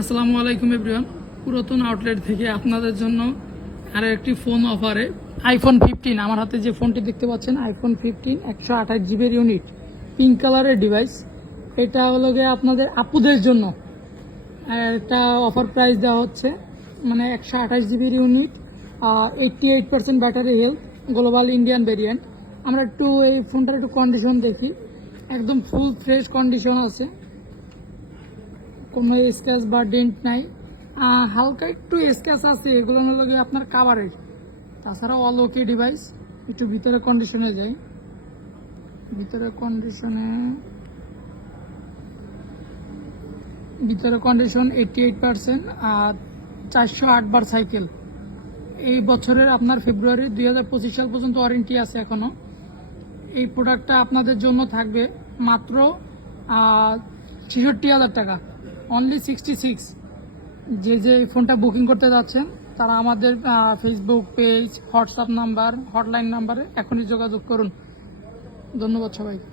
আসসালামু আলাইকুম এভরিওয়ান। পুরাতন আউটলেট থেকে আপনাদের জন্য আরও একটি ফোন অফারে আইফোন 15 আমার হাতে যে ফোনটি দেখতে পাচ্ছেন আইফোন 15 128 জিবির ইউনিট পিঙ্ক কালারের ডিভাইস। এটা হলো গিয়ে আপনাদের আপুদের জন্য একটা অফার প্রাইস দেওয়া হচ্ছে, মানে 128 জিবির unit, 88% battery health, global Indian variant. আমরা একটু এই ফোনটার একটু কন্ডিশন দেখি, একদম ফুল ফ্রেশ কন্ডিশন আছে, কোনো স্ক্র্যাচ বা ডেন্ট নাই, হালকা একটু স্ক্র্যাচ আছে, এগুলো হলো আপনার কাভারের। তাছাড়া অল ওকে ডিভাইস। একটু ভিতরে কন্ডিশনে যাই, ভিতরে কন্ডিশন 88%, আর 408 বার সাইকেল। এই বছরের আপনার ফেব্রুয়ারি 2025 সাল পর্যন্ত ওয়ারেন্টি আছে এখনো। এই প্রোডাক্টটা আপনাদের জন্য থাকবে মাত্র 66,000 টাকা, অনলি 66। যে এই ফোনটা বুকিং করতে যাচ্ছেন তারা আমাদের Facebook page, WhatsApp number, hotline নাম্বারে এখনই যোগাযোগ করুন। ধন্যবাদ সবাইকে।